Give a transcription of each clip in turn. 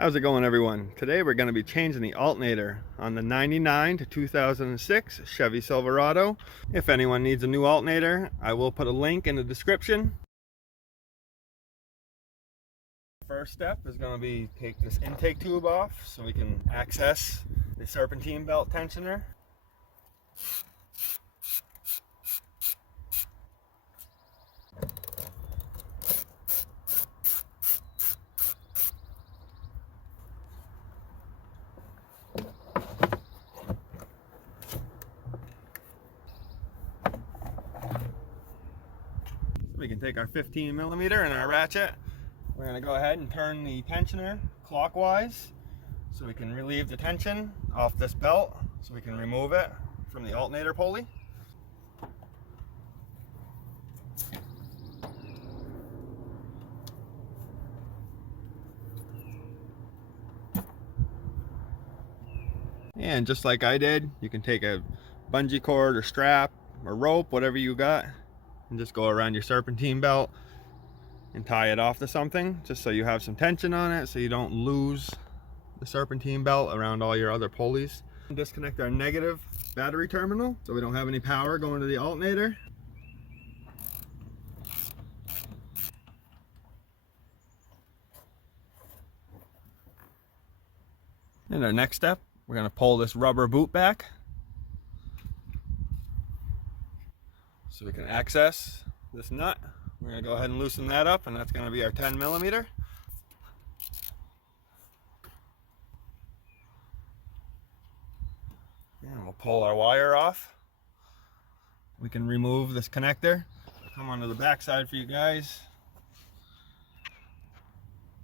How's it going, everyone? Today we're going to be changing the alternator on the 99 to 2006 Chevy Silverado. If anyone needs a new alternator, I will put a link in the description. First step is going to be take this intake tube off so we can access the serpentine belt tensioner. We can take our 15 millimeter and our ratchet. We're going to go ahead and turn the tensioner clockwise so we can relieve the tension off this belt so we can remove it from the alternator pulley. And just like I did, you can take a bungee cord or strap or rope, whatever you got, and just go around your serpentine belt and tie it off to something just so you have some tension on it so you don't lose the serpentine belt around all your other pulleys. Disconnect our negative battery terminal so we don't have any power going to the alternator. And our next step, we're going to pull this rubber boot back so we can access this nut. We're going to go ahead and loosen that up, and that's going to be our 10 millimeter. And we'll pull our wire off. We can remove this connector. Come onto the back side for you guys.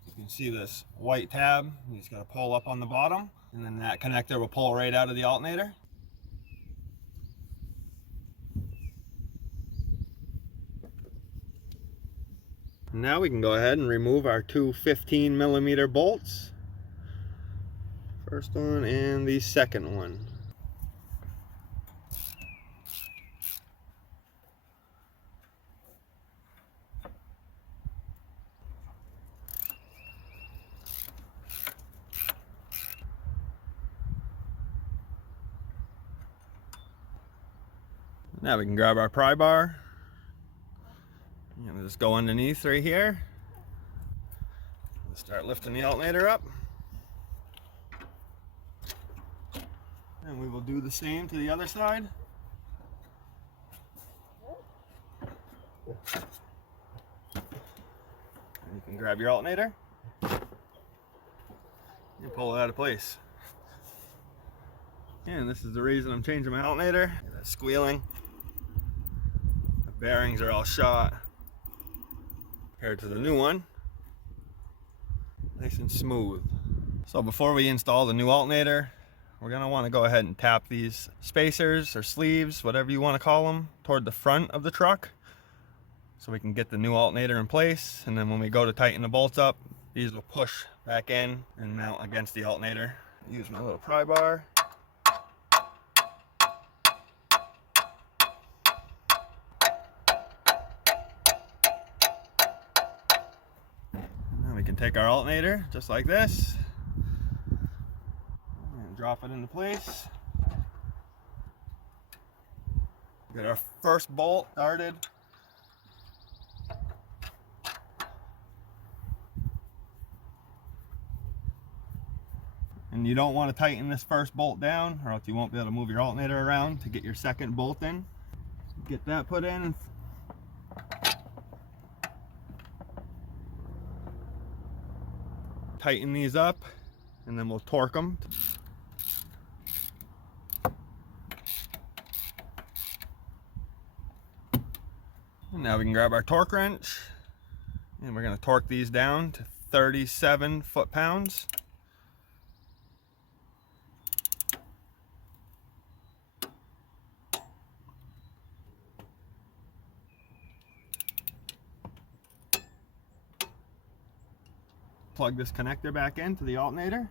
You can see this white tab. You just got to pull up on the bottom, and then that connector will pull right out of the alternator. Now we can go ahead and remove our two 15 millimeter bolts. First one and the second one. Now we can grab our pry bar. And just go underneath right here. Start lifting the alternator up. And we will do the same to the other side. And you can grab your alternator and pull it out of place. And this is the reason I'm changing my alternator. That's squealing. The bearings are all shot. Compared to the new one, nice and smooth. So before we install the new alternator, we're going to want to go ahead and tap these spacers or sleeves, whatever you want to call them, toward the front of the truck so we can get the new alternator in place. And then when we go to tighten the bolts up, these will push back in and mount against the alternator. Use my little pry bar. We can take our alternator just like this and drop it into place. Get our first bolt started. And you don't want to tighten this first bolt down or else you won't be able to move your alternator around to get your second bolt in. Get that put in. Tighten these up and then we'll torque them. And now we can grab our torque wrench and we're going to torque these down to 37 foot-pounds. Plug this connector back into the alternator.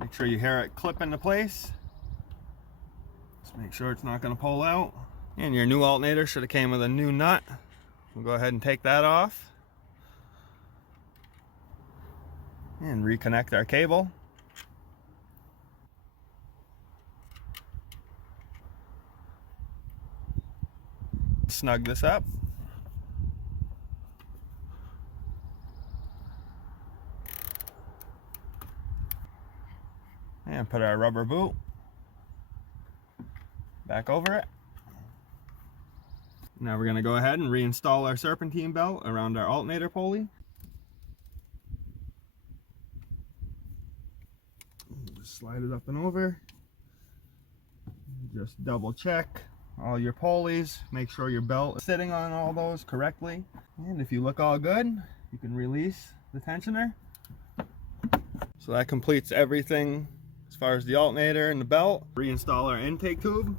Make sure you hear it clip into place. Just make sure it's not going to pull out. And your new alternator should have came with a new nut. We'll go ahead and take that off. And reconnect our cable. Snug this up. And put our rubber boot back over it. Now we're going to go ahead and reinstall our serpentine belt around our alternator pulley. Just slide it up and over. Just double check all your pulleys. Make sure your belt is sitting on all those correctly. And if you look all good, you can release the tensioner. So that completes everything as far as the alternator and the belt. Reinstall our intake tube.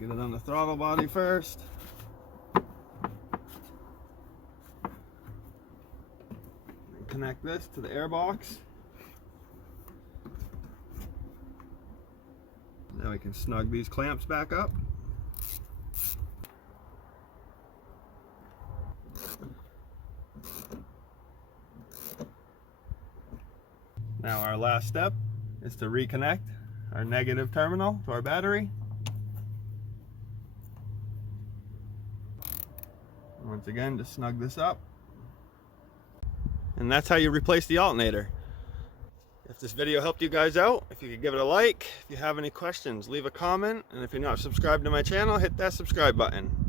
Get it on the throttle body first. And connect this to the air box. Now we can snug these clamps back up. Now our last step is to reconnect our negative terminal to our battery. Once again, just snug this up. And that's how you replace the alternator. If this video helped you guys out, if you could give it a like. If you have any questions, leave a comment. And if you're not subscribed to my channel, hit that subscribe button.